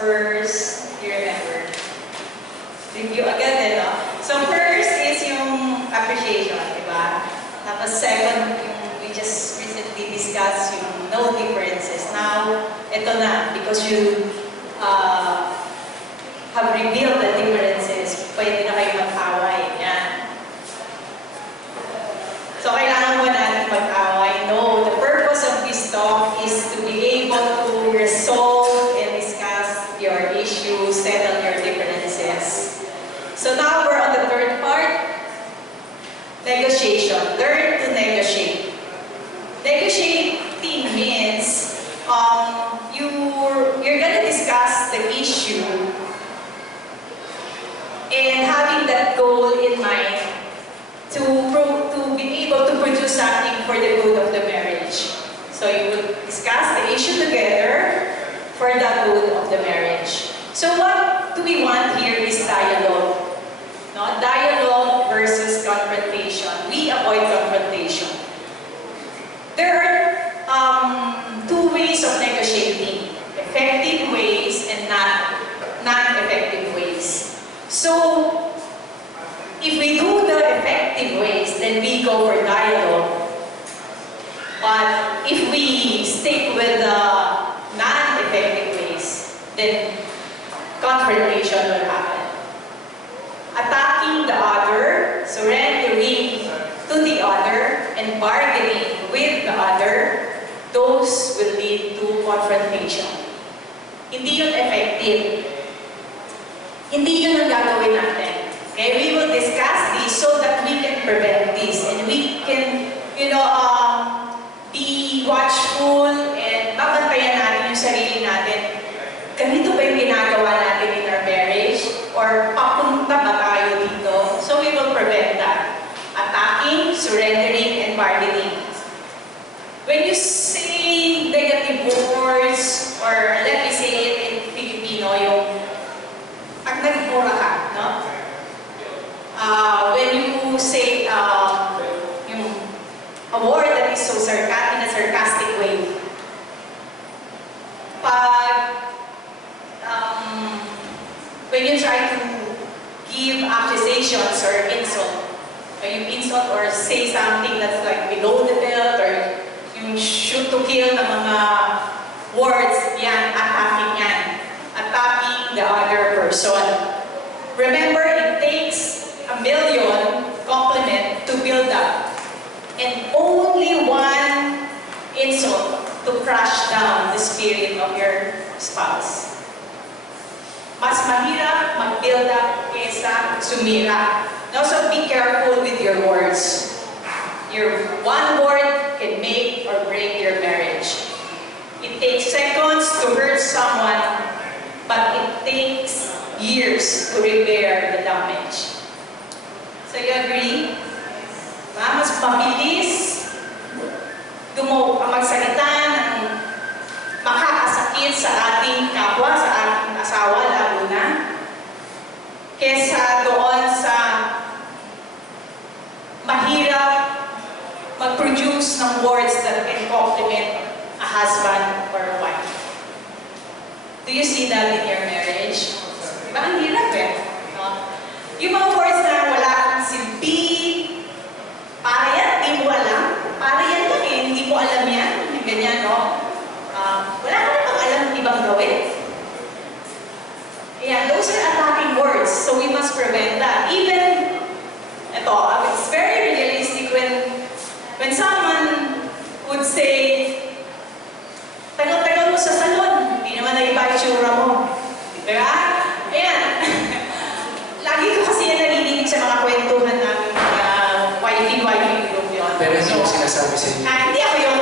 first, you remember? Review agad eh, no? So first is yung appreciation, di ba? Tapos second, yung we just recently discussed yung no differences. Now, ito na, because you have revealed the differences, pwede na kayo mag-away. Yan. So kailangan mo natin mag-away. No, the purpose of this talk is to be able to resolve and discuss your issues, settle your differences. So now we're on the third part, negotiation. Learn to negotiate. Negotiating means you're gonna discuss the issue and having that goal in mind to be able to produce something for the good of the marriage. So you will discuss the issue together for the good of the marriage. So what do we want here is dialogue. No? Dialogue versus confrontation. We avoid confrontation. There are two ways of negotiating. Effective ways and non-effective ways. So, if we do the effective ways, then we go for dialogue. But if we stick with the non-effective ways, then confrontation will happen. Attacking the other, surrendering to the other, and bargaining with the other, those will lead to confrontation. Hindi yun effective. Hindi yun ang gagawin natin. Okay, we will discuss this so that we can prevent this and we can, be watchful and mabantayan natin yung sarili natin. Ganito ba yung ginagawa natin in our marriage? Or papunta ba tayo dito? So we will prevent that. Attacking, surrendering, and bargaining. When you say negative words, or let me say it in Filipino, yung pag nagmura ka, no? When you say yung a word that is so sarcastic, in a sarcastic way, when you try to give accusations or insult, or you insult or say something that's like below the belt, or yung shoot to kill na mga words, yan, attacking yan. Attacking the other person. Remember, it takes 1,000,000 compliment to build up. And only one insult to crush down the spirit of your spouse. Mas mahirap mag-build up kaysa sumira. Now, so be careful with your words. Your one word can make or break your marriage. It takes seconds to hurt someone, but it takes years to repair the damage. So you agree? Mas mabilis magsalita ng makakasakit sa ating kapwa, sa ating asawa lalo na, kesa doon sa mahirap mag-produce ng words that can compliment a husband or a wife. Do you see that in your marriage? Diba? Ang hirap eh. No? Yung mga words na wala kang silbi, para yan, hindi mo alam. Para yan lang eh, hindi mo alam yan. Ganyan, no? Wala ka namang alam ibang gawin. Yeah, those are attacking words, so we must prevent that. Even, it's very realistic when someone would say, tagal-tagal mo sa salon, hindi naman naiba itsura mo. Diba? Ayan. Lagi ko kasi yan narinig sa mga kwentuhan namin, mga wifey group yun. Pero hindi mo sinasabi sa inyo. Hindi ako yun.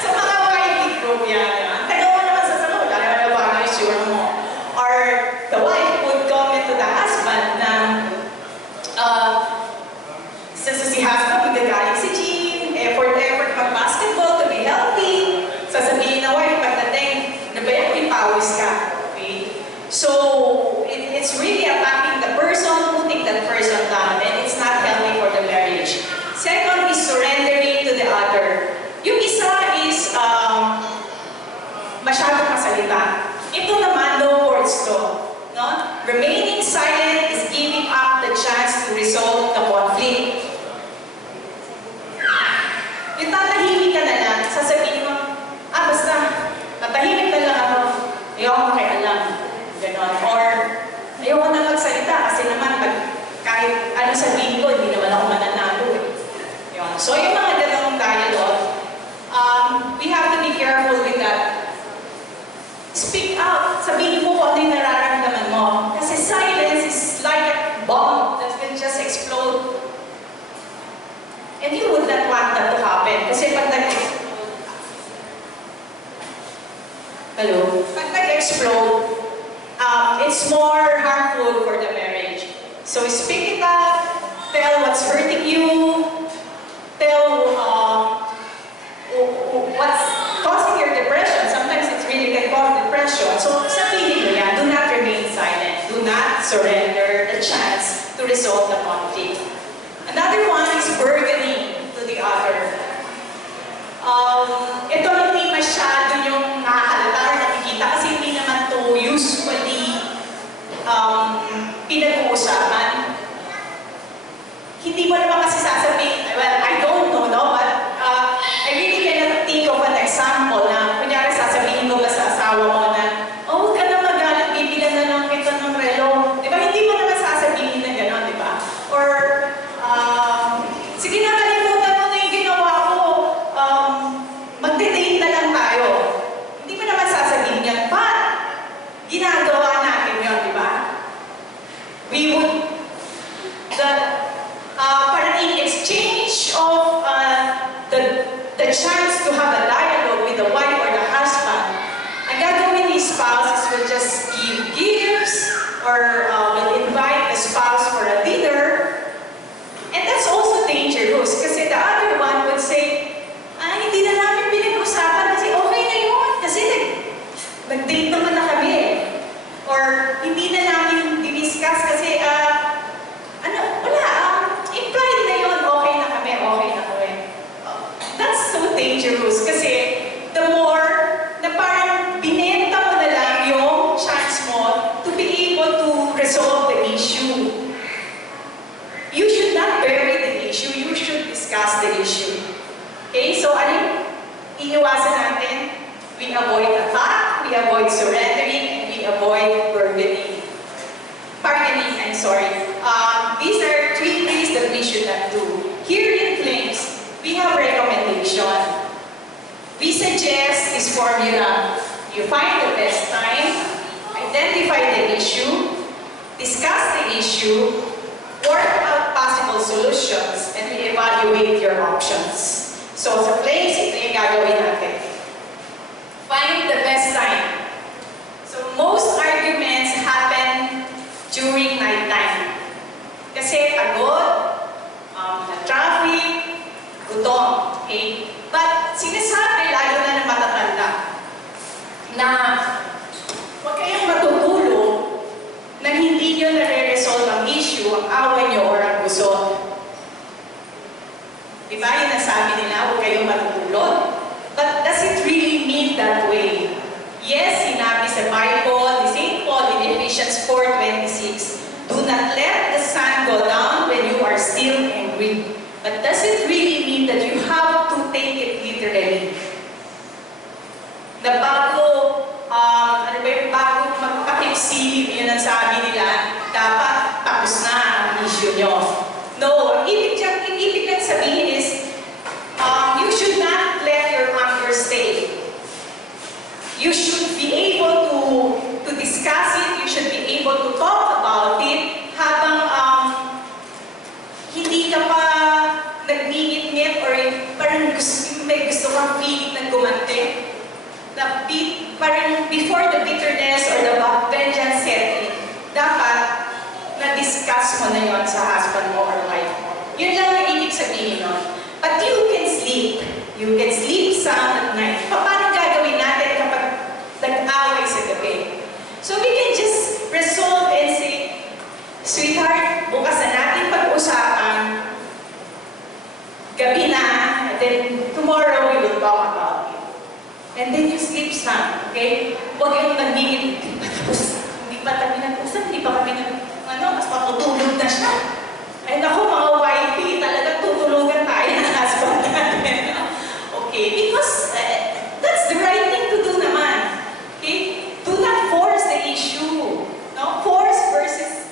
Sa mga wifey group yan. Tagal mo naman sa salon, lalo na ba ang itsura mo. Or the wife would comment to the husband na si husband magagaling si Jean, effort mag-basketball to be healthy. Sasabihin na wife, pagdating, nabayan may pawis ka. Okay? So, it's really attacking the person, putting that person down, and it's not healthy for the marriage. Second is masyadong masalita. Ito naman, no words to. No? Remaining silent is giving up the chance to resolve the conflict. Yung tatahimik ka na lang, sasabihin mo, basta, tatahimik na lang ako, ayaw ko makialam. Ganon. Or, ayaw ko na magsalita kasi naman, kahit ano sabihin ko, hindi naman ako mananalo. Yun. So, yung mga ganong dialogue, we have to be careful with that. Speak out. Sabihin mo kung ano yung nararamdaman mo. Kasi silence is like a bomb that can just explode. And you would not want that to happen. Kasi pag nag-explode, pag nag-explode, it's more harmful for the marriage. So speak it up, tell what's hurting you, tell what's causing your depression. Sometimes it's really can cause depression. So sabihin mo yan, do not remain silent. Do not surrender the chance to resolve the conflict. Another one is bargaining to the other. Ito hindi masyado yung nakakalata or nakikita kasi hindi naman to usually pinag-uusapan. Hindi mo naman kasi sasabihin, well, I don't know, no? But I really cannot think of an example na, kunyari sasabihin mo ba sa asawa mo na, huwag ka na magalit, bibilan na lang kita ng relo. Di ba? Hindi mo naman sasabihin na gano'n, di ba? Or, sige na, kalimutan mo na yung ginawa ko, magde-date na lang tayo. Hindi mo naman sasabihin yan, but ginagawa natin yun, di ba? We would, parang in exchange of the chance to have a dialogue with the wife or the husband, ang gagawin ni spouses will just give gifts or will invite the spouse for a dinner. And that's also dangerous kasi the other one would say, hindi na namin pinag-usapan kasi okay na yun. Kasi nag-date naman na kami. Or hindi na namin diniscuss kasi, implied na yun, okay na kami. That's so dangerous kasi the more na parang binenta mo na lang yung chance mo to be able to resolve the issue. You should not bury the issue, you should discuss the issue. Okay, so ano yung iiwasan natin? We avoid attack, we avoid surrendering, and we avoid bargaining. These are 3 things that we should not do. Here in Flames, we have recommendation. We suggest this formula. You find the best time, identify the issue, discuss the issue, work out possible solutions, and evaluate your options. So sa Flames, ito yung gagawin natin. Find the best time. So most arguments happen during night time. Kasi pagod, na-traffic, gutom. Okay? But sinasabi lalo na ng matatanda na huwag kayong matutulog na hindi nyo nare-resolve ang issue, ang away nyo or ang gusto. Diba yung nasabi nila, huwag kayong matutulog? But does it really mean that way? Yes, sinabi sa Bible, ni St. Paul in Ephesians 4:26, do not let the sun go down when you are still angry. But does it really mean that you have to take it literally? Na bago magpakipsilip, yun ang sabi nila, dapat tapos na ang issue nyo. No, ang ibig lang sabihin is, you should not let your anger stay. You should be able to discuss it, you should be able to talk about it habang hindi ka pa nag-iinit or parang may gusto kang pilit na gumante. Parang before the bitterness or the vengeance set in, dapat na-discuss mo na yun sa husband mo or wife mo. Yun lang yung ibig sabihin nun. But you can sleep. You can sleep sound at night. Paano gagawin natin kapag nag-away sa gabi? So we can just resolve and say, sweetheart, bukas na natin pag-usapan. Gabi na, and then tomorrow we will talk about it. And then you sleep sound. Okay? Huwag yung nagiging, hindi pa kami nag-usap, hindi pa kami mas matutulog na siya. Ay naku, mga wifey, talagang tutulugan tayo ng husband natin. Okay? Because that's the right thing to do naman. Okay? Do not force the issue. No? Force versus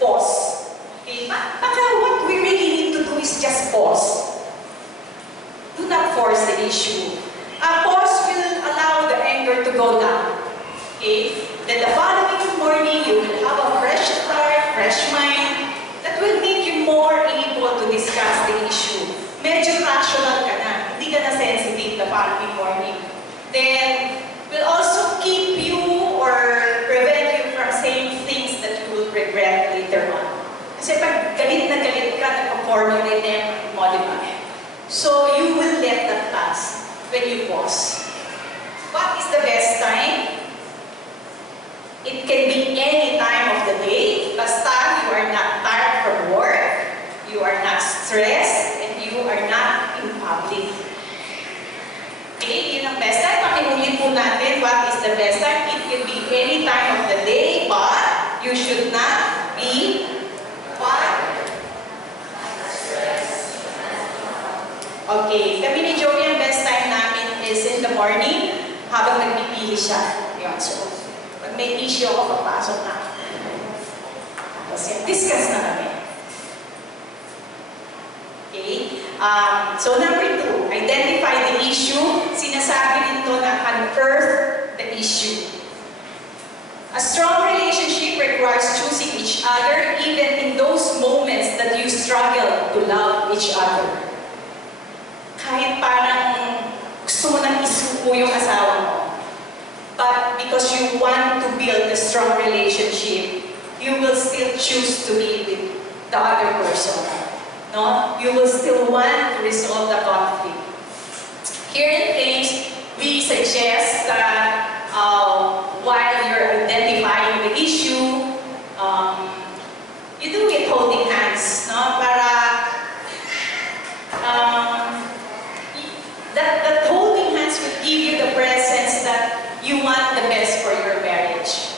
pause. Okay? Baka what we really need to do is just pause. Do not force the issue. A pause will allow the anger to go down. Okay? Then the following morning, you will have a fresh start, fresh mind, that will make you more able to discuss the issue. Medyo rational ka na, hindi ka na sensitive the following morning. Then, will also keep you or prevent you from saying things that you will regret later on. Kasi pag galit na galit ka, nag-formulate na yung modify. So, you will let that pass when you pause. What is the best time? It can be any time of the day. Basta you are not tired from work, you are not stressed, and you are not in public. Okay, yun ang best time. Pakiulit po natin what is the best time. It can be any time of the day, but you should not be okay, kami ni Joey, ang best time namin is in the morning habang nagpipili siya. Yun, so, pag may issue ako, papasok na. Tapos yan, discuss na kami. Okay? So number 2, identify the issue. Sinasabi nito na unearth the issue. A strong relationship requires choosing each other even in those moments that you struggle to love each other. Kahit parang gusto mo nang isuko yung asawa mo, but because you want to build a strong relationship, you will still choose to be with the other person. No? You will still want to resolve the conflict. Here in place, we suggest that while you're identifying the issue, you do it holding hands. No? Para that holding hands will give you the presence that you want the best for your marriage.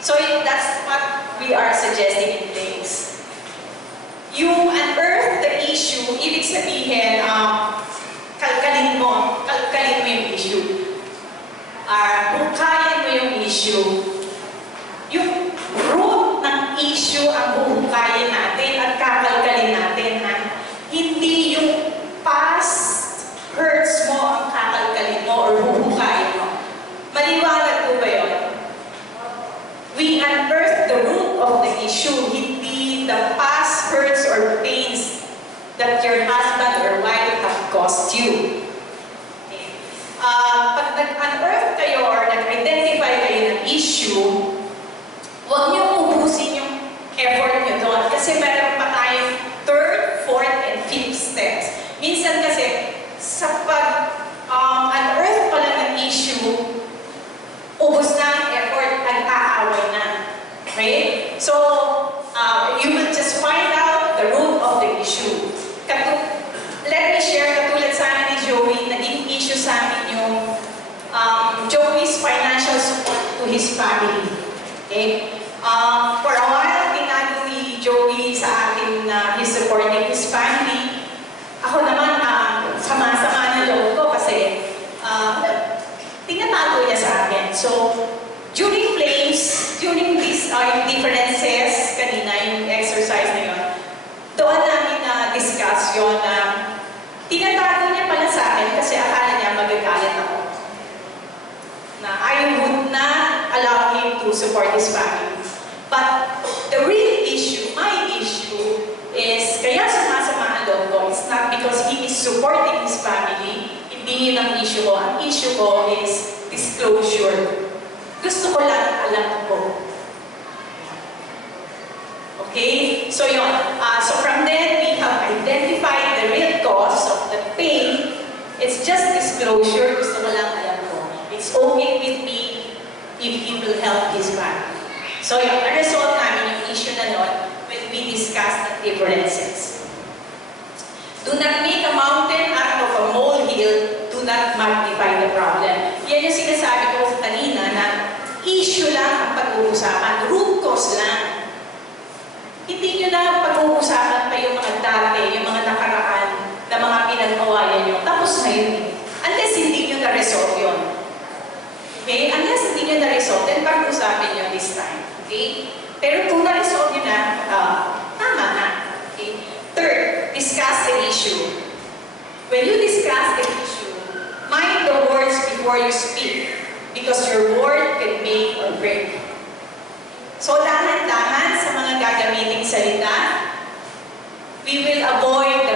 So that's what we are suggesting in place. You unearth the issue, ibig sabihin, kalkalin mo yung issue. Hukayin mo yung issue. Yung root ng issue ang huhukayin natin at kakalkalin natin. Hindi yung past hurts mo ang kakalkalin mo or huhukayin mo. Maliwanag po ba yun? We unearth the root of the issue, hindi the past hurts or pains that your husband or wife have caused you. Okay. Pag nag-unearth kayo or nag-identify kayo ng issue, huwag niyo ubusin yung effort niyo doon. Kasi meron pa tayong third, fourth, and fifth steps. Minsan kasi, sa pag-unearth pa lang ng issue, ubos na ang effort, nag-aaway na. Okay? So, you will just find out the root of the issue. Let me share, katulad sa amin ni Joey, naging issue sa amin yung Joey's financial support to his family. Okay? For a while, tinago ni Joey sa akin na he's supporting his family. Ako naman, sama-sama na loob ko kasi tinatago niya sa akin. So, during flames, during these differences, kanina yung exercise na yun, doon namin na-discuss yun na tinatago niya pala sa akin kasi akala niya magagalit ako. Na I would not allow him to support his family. But the real issue, my issue, is kaya sumasama ang loob ko. It's not because he is supporting his family. Hindi yun ang issue ko. Ang issue ko is disclosure. Gusto ko lang alam ko. Okay? So yun. So from then, we have identified the real cause of the pain. It's just disclosure. Gusto ko lang alam ko. It's okay with me if he will help his family. So yun. Ang result namin yung issue na nun when we discuss the differences. Do not make a mountain out of a molehill. Do not magnify the problem. pag-uusapan. Root cause lang. Hindi nyo na pag-uusapan pa yung mga dati, yung mga nakaraan na mga pinag-awayan nyo. Tapos na yun eh. Unless hindi nyo na-resolve yun. Okay? Unless hindi nyo na-resolve, then pag-usapin nyo this time. Okay? Pero kung na-resolve nyo na, tama na. Okay? Third, discuss the issue. When you discuss the issue, mind the words before you speak, because your word can make or break. So, dahan-dahan sa mga gagamiting salita, we will avoid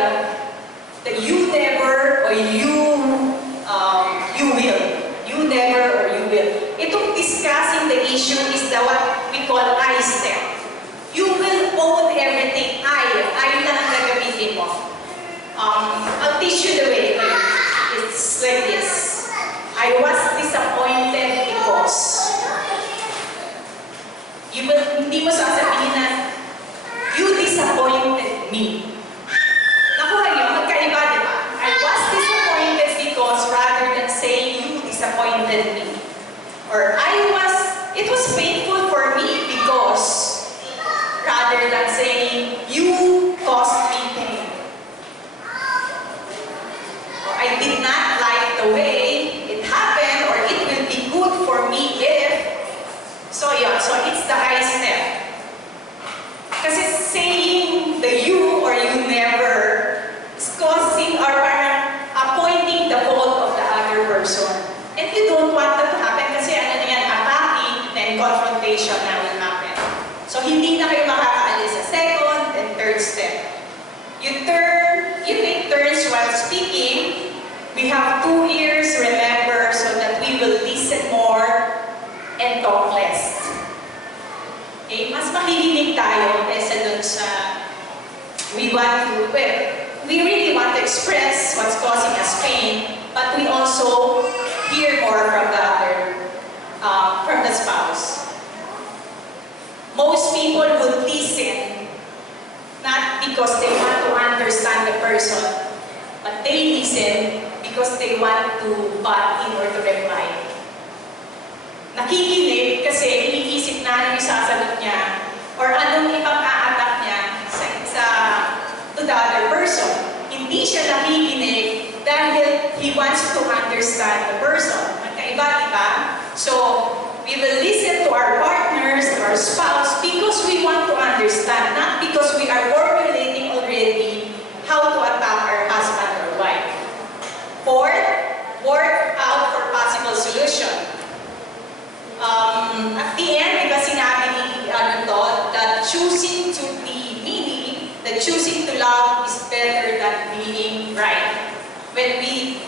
the you never or you will. You never or you will. Itong discussing the issue is what we call I step. You will own everything. I lang ang gagamitin mo. I'll teach you the way. It's like this. I was disappointed because. Hindi mo sasabihin na, you disappointed me. Nakuha niyo, magkaiba, di ba? I was disappointed because rather than saying you disappointed me. Or it was painful for me because rather than saying you caused me pain. Or I did not like the way it happened, or it will be good for me if. So yeah, so it's the I step. Kasi saying the you or you never is causing or pointing the fault of the other person. And you don't want that to happen kasi ano na yan, attacking, then confrontation na will happen. So hindi na kayo makakaalis sa second and third step. You take turns while speaking. We have 2 ears, remember, so that we will listen more and talk less. Okay? Mas makikinig tayo kaysa dun sa we really want to express what's causing us pain, but we also hear more from the other, from the spouse. Most people would listen not because they want to understand the person, but they listen because they want to butt in or to reply. Nakikinig kasi iniisip na ano yung sasagot niya or anong ipang-a-attack niya to the other person. Hindi siya nakikinig dahil he wants to understand the person. Magkaiba, diba? So, we will listen to our partners, to our spouse, because we want to understand, not because we are formulating already how to attack our husband or wife. Fourth, work out for possible solution. At the end, diba sinabi ni that choosing to be needy, that choosing to love is better than being right. When we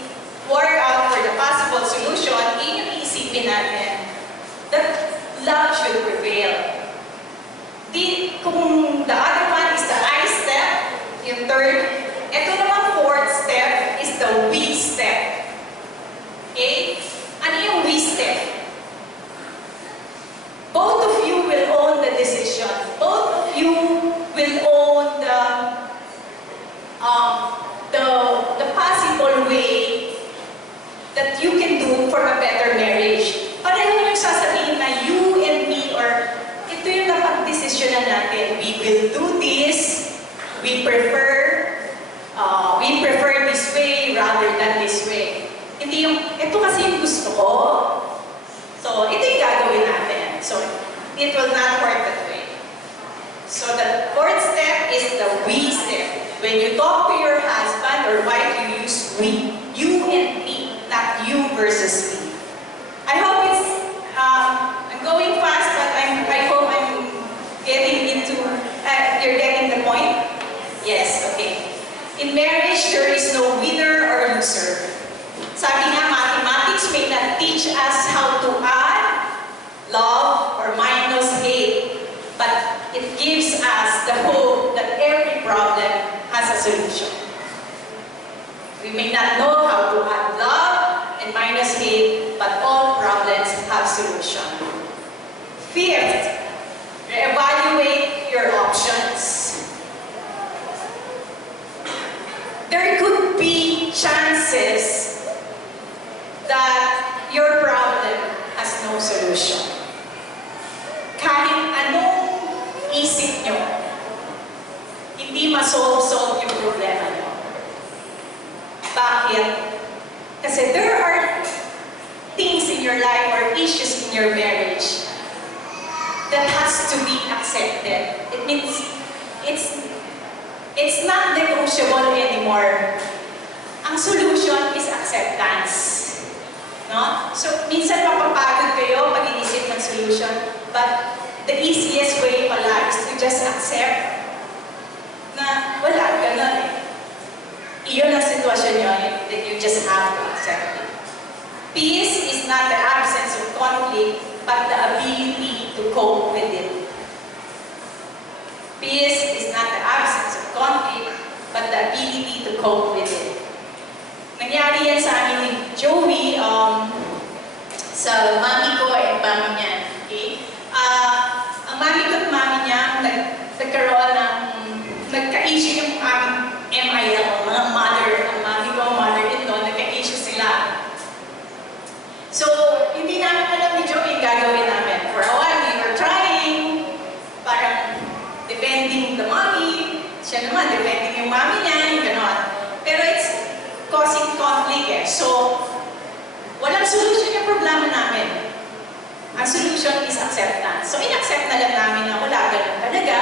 work out for the possible solution, yun yung iisipin natin that love should prevail. Kung the other one is the I step, yung third, ito naman fourth step is the we step. Okay? Ano yung we step? Both of you will own the decision. Both of you will own the possible way that you can do for a better marriage. Pareho yung sasabihin na you and me, or ito yung napag-desisyonan natin. We will do this. We prefer this way rather than this way. Hindi yung, ito kasi yung gusto ko. So, ito yung gagawin natin. So, it will not work that way. So, the fourth step is the we step. When you talk to your husband or wife, you use we. You and me, not you versus me. I hope I'm going fast, but I hope I'm getting into, you're getting the point? Yes, okay. In marriage, there is no winner or loser. Sabi nga, mathematics may not teach us how to add, love, or minus hate, but it gives us the hope that every problem has a solution. We may not know how to add love and minus hate, but all problems have solution. Fifth, reevaluate your options. There could be chances that your problem has no solution. kahit anong isip nyo, hindi ma-solve yung problema nyo. Bakit? Kasi there are things in your life or issues in your marriage that has to be accepted. It means it's not negotiable anymore. Ang solution is acceptance. No? So, minsan mapapagod kayo pag iisip ng solution, but the easiest way pala is to just accept na wala, ganun eh. Iyon ang sitwasyon nyo, that you just have to accept it. Peace is not the absence of conflict, but the ability to cope with it. Peace is not the absence of conflict, but the ability to cope with it. Nangyari yan sa amin ni Joey, sa mami ko at mami niya. Okay? Ang mami ko at mami niya, nagkaroon ng, nagka-issue yung aming MIL, mga mother, ang mami ko, mother-in-law, nagka-issue sila. So, hindi namin alam ni Joey yung gagawin namin. For a while, we were trying, parang defending the mommy, siya naman, defending yung mami niya, yung gano'n. Pero it's causing conflict eh. So, walang solution yung problema namin. Ang solution is acceptance. So, in-accept na lang namin na wala ganun talaga.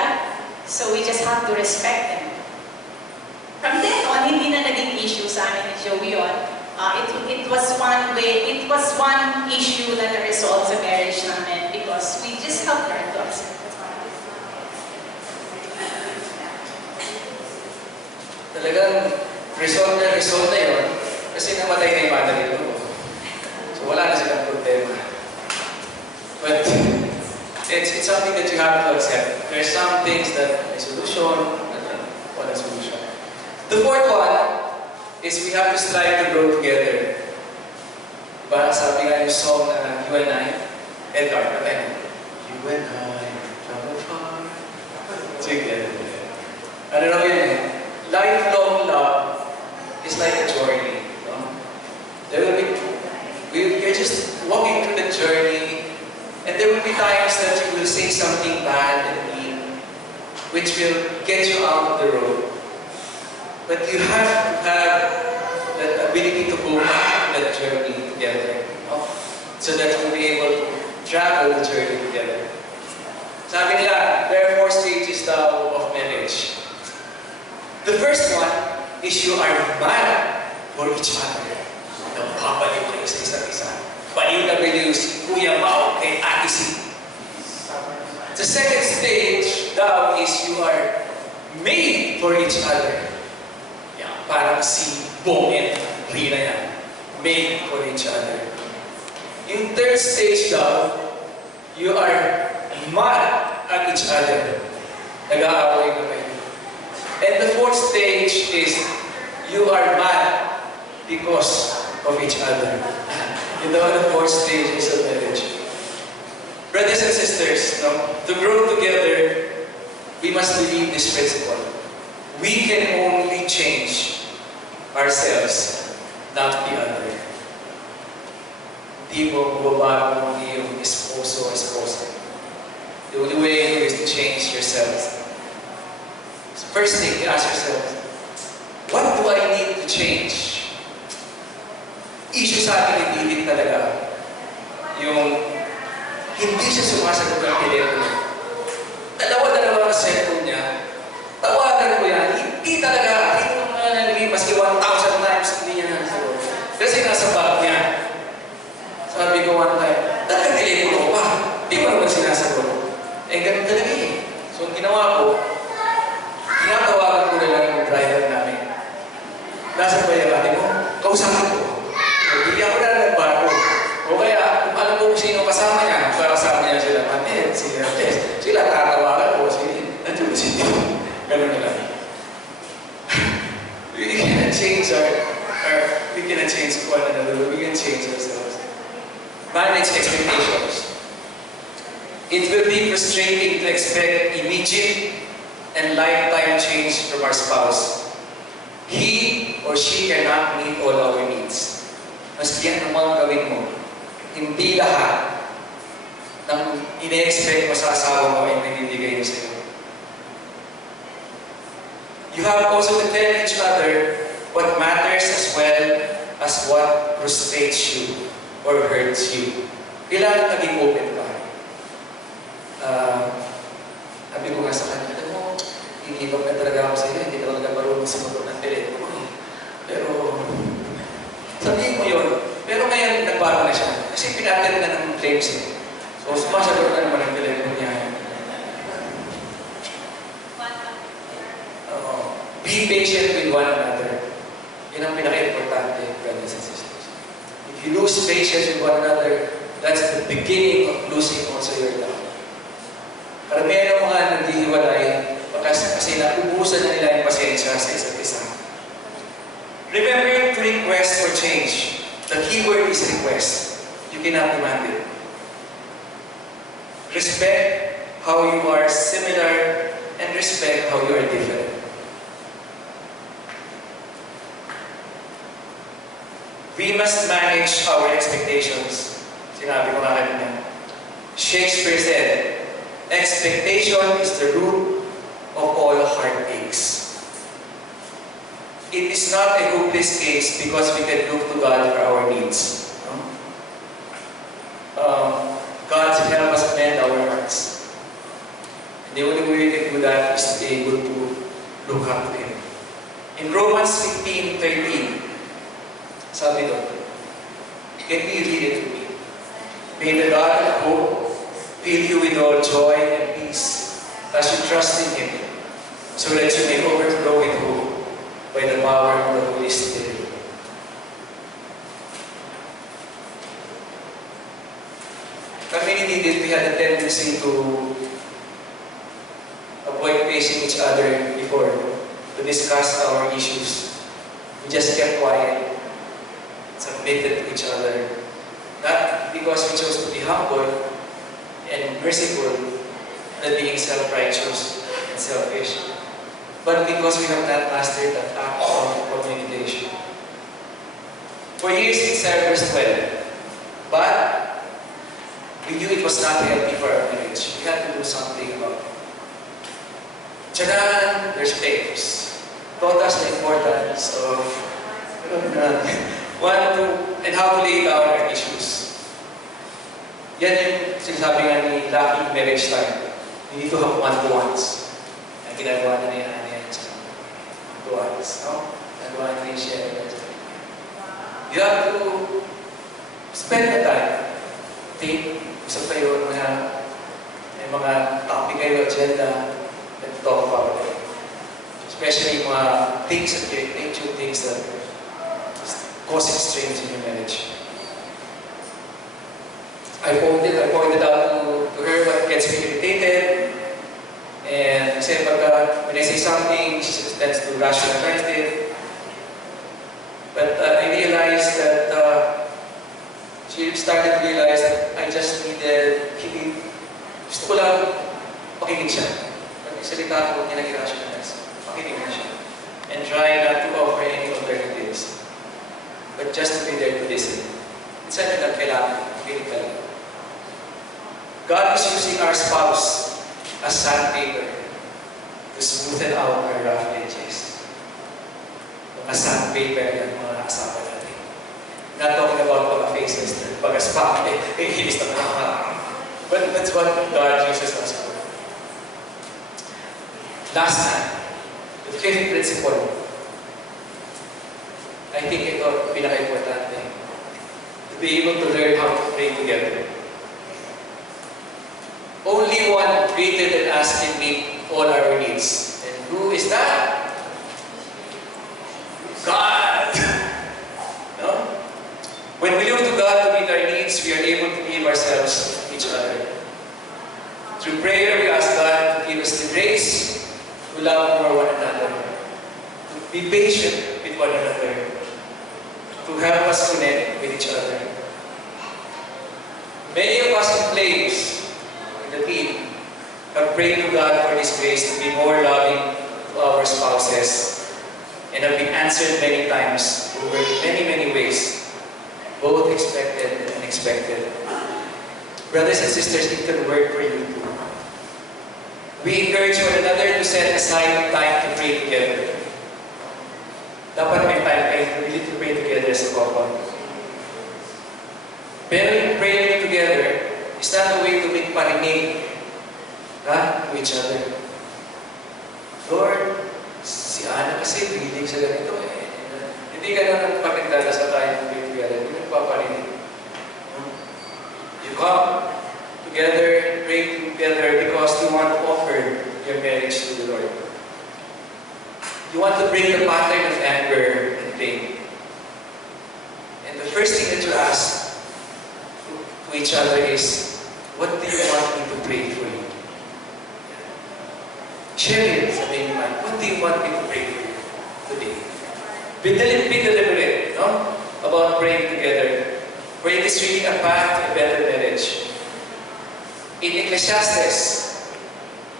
So, we just have to respect them. From then on, hindi na naging issue sa amin ni Joey yun. It was one issue na na-resolve sa marriage namin because we just helped her to accept. Talagang resolve na yun kasi namatay na yung mother-in-law. So wala na silang problema. But it's something that you have to accept. There are some things that may solution, and then walang solution. The fourth one is we have to strive to grow together. Diba? Sabi nga yung song na You and I, Edgar, natin. You and I, travel far. Together. Ano raw yun eh? Lifelong love is like a journey. No? You're just walking through the journey, and there will be times that you will say something bad and mean, which will get you out of the road. But you have to have that ability to go back that journey together, no? So that you'll be able to travel the journey together. Sabi nila, there are 4 stages daw of marriage. The first one is you are mad for each other. Nagpapaliw kayo sa isa't isa. Baliw na baliw si Kuya Mao kay Ate Si. The second stage daw is you are made for each other. Parang si Bong and Rina yan. Made for each other. Yung third stage daw, you are mad at each other. Nag-aaway na kayo. And the fourth stage is you are mad because of each other. Yun daw the 4 stages of marriage. Brothers and sisters, no? To grow together, we must believe this principle. We can only change ourselves, not the other. Di mo babago ang iyong esposo o esposa. The only way is to change yourselves. So first thing, you ask yourself, what do I need to change? Issue sa akin ni Didith talaga, yung hindi siya sumasagot ng telepono. Dalawa-dalawa ang cellphone niya. Tawagan ko yan, hindi talaga, hindi mo maski 1,000 times hindi niya nasagot. Kasi nasa bag niya. Sabi ko one time, talagang telepono ko pa, di mo naman sinasagot. Eh, ganun talaga eh. So, ang ginawa ko, tinatawagan ko na lang yung driver namin. Nasa ba yung ate mo? Kausapin ko. Hindi ako na nagbago. O kaya, kung alam ko kung sino kasama niya, kasama niya sila Matet, sila Tess, sila tatawagan ko, nandiyo ba sila? Ganun na lang. We cannot change we cannot change one another, we can change ourselves. Manage expectations. It will be frustrating to expect immediate and lifetime change from our spouse. He or she cannot meet all our needs. Maski ang mga gawin mo, hindi lahat ng ine-expect mo sa asawa mo ay binibigay niya sa'yo. You have also to tell each other what matters as well as what frustrates you or hurts you. Kailangan naging open ka. Sabi ko nga sa kanya, alam mo, hinihibag na talaga ako sa iyo, hindi ka talaga marunong sumunod ng telepono. Pero, sabihin mo yun. Pero ngayon, nagbago na siya. Kasi pinatin na ng claims eh. So, sumasagot na naman ang telepono niya. Be patient with one another. Yun ang pinaka-importante, brothers and sisters. If you lose patience with one another, that's the beginning of losing also your love. Karamihan ng mga naghihiwalay kasi naubusan na nila yung pasensya sa isa't isa. Remember to request for change. The key word is request. You cannot demand it. Respect how you are similar and respect how you are different. We must manage our expectations. Sinabi ko nga kanina. Shakespeare said, expectation is the root of all heartaches. It is not a hopeless case because we can look to God for our needs. God will help us mend our hearts. And the only way we can do that is to be able to look up to Him. In Romans 15:13, sabi doon, can we read it to me? May the God of hope fill you with all joy and peace as you trust in Him, so that you may overflow with hope by the power of the Holy Spirit. Kami ni Didith, we had a tendency to avoid facing each other before, to discuss our issues. We just kept quiet, submitted to each other. Not because we chose to be humble and merciful, than being self-righteous and selfish, but because we have not mastered that act of communication. For years we served verse 12, but we knew it was not healthy for our marriage. We had to do something about it. Tsanan, there's papers. Taught us the importance of and how to lay down our issues. Yan yung sinasabi nga ni Lucky Marriage Time. You need to have one-to-ones. Ang ginagawa na niya sa one-to-ones. No? Ginagawa na niya share. You have to spend the time. Think, usap kayo may mga topic kayo, agenda, and talk about it. Especially mga things that irritate you, things that causing strains in your marriage. I pointed out to her what gets me irritated, and kasi when I say something, she tends to rationalize it. But I realized that she started to realize that I just needed gusto ko lang pakinig siya. Pag isalita ko, hindi na i-rationalize. Pakinig na siya. And try not to offer any alternatives. But just to be there to listen. Minsan na kailangan, pakinig ka lang. God is using our spouse as sandpaper to smoothen out our rough edges. Mga sandpaper yan, mga asawa natin. Not talking about pag-faces, pag-aspak, ihilis na mga. But that's what God uses us for. Last time, the fifth principle, I think ito pinaka-importante. To be able to learn how to pray together. Only one created and us can meet all our needs. And who is that? God! No? When we look to God to meet our needs, we are able to give ourselves to each other. Through prayer, we ask God to give us the grace to love more one another, to be patient with one another, to help us connect with each other. Many of us in place, in the team, have prayed to God for His grace to be more loving to our spouses, and have been answered many times over many ways, both expected and unexpected. brothers and sisters, it can work for you too. We encourage one another to set aside time to pray together. Dapat may time kayo really to pray together as a couple. Pero praying together is not a way to make paninig to each other. Lord, si Ana kasi willing sa ganito eh. Hindi ka na nagpapagdala sa tayo pray together. Hindi nagpapaninig. You come together, pray together because you want to offer your marriage to the Lord. You want to break the pattern of anger and pain. And the first thing that you ask to each other is, what do you want me to pray for you? Share it sa main man. What do you want me to pray for you today? Be deliberate, no? About praying together. Praying is really a path to a better marriage. In Ecclesiastes,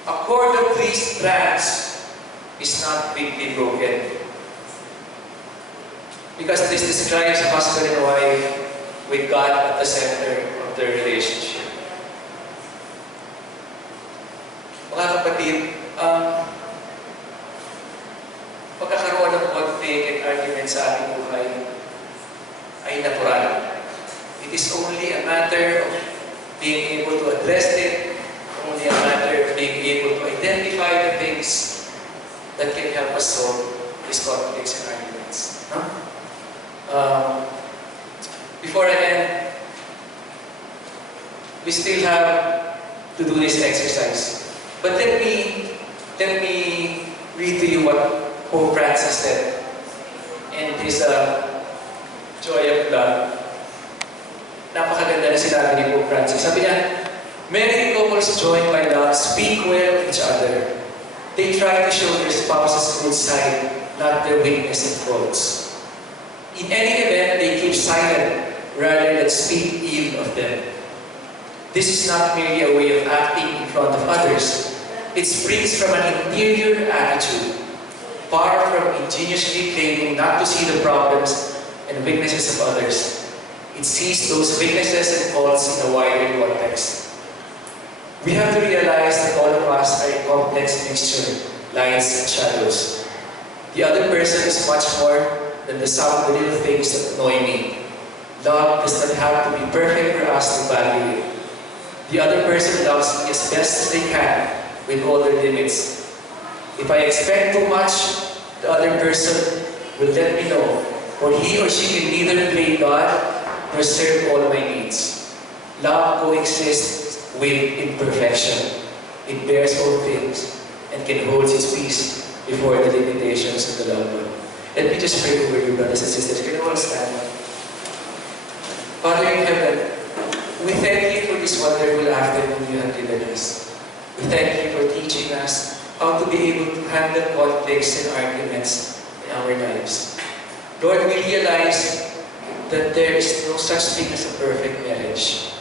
a cord of three strands is not bigly broken. Because this describes a husband and wife with God at the center of their relationship. Mga kapatid, pagkakaroon ng conflict and argument sa ating buhay ay natural. It is only a matter of being able to address it, only a matter of being able to identify the things that can help us solve these conflicts and arguments. No? Before I end, we still have to do this exercise. But let me read to you what Pope Francis said in his Joy of Love. Napakaganda na sinabi ni Pope Francis. Sabi niya, married couples joined by love speak well of each other. They try to show their spouse's good side, not their weakness and faults. In any event, they keep silent rather than speak ill of them. This is not merely a way of acting in front of others. It springs from an interior attitude, far from ingeniously claiming not to see the problems and weaknesses of others. It sees those weaknesses and faults in a wider context. We have to realize that all of us are a complex mixture, lights and shadows. The other person is much more than the sum of the little things that annoy me. Love does not have to be perfect for us to value it. The other person loves me as best as they can, with all their limits. If I expect too much, the other person will let me know, for he or she can neither play God nor serve all my needs. Love coexists with imperfection. It bears all things and can hold its peace before the limitations of the loved one. Let me just pray over you, brothers and sisters. Can you all stand up? Father in heaven, we thank you for this wonderful afternoon you have given us. We thank you for teaching us how to be able to handle conflicts and arguments in our lives. Lord, we realize that there is no such thing as a perfect marriage.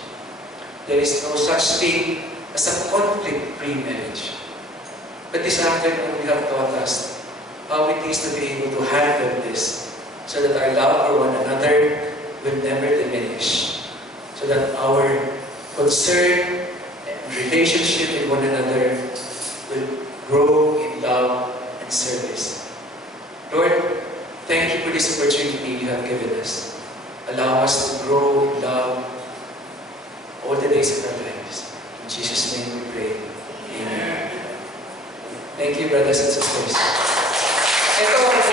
There is no such thing as a conflict-free marriage. But this afternoon, you have taught us how it is to be able to handle this so that our love for one another will never diminish. So that our concern and relationship with one another will grow in love and service. Lord, thank you for this opportunity you have given us. Allow us to grow in love all the days of our lives. In Jesus' name we pray. Amen. Thank you, brothers and sisters. Ito ang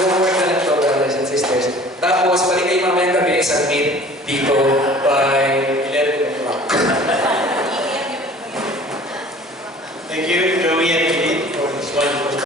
homework na lang ito, brothers and sisters. Tapos, balik kayo mamayang gabi, submit dito by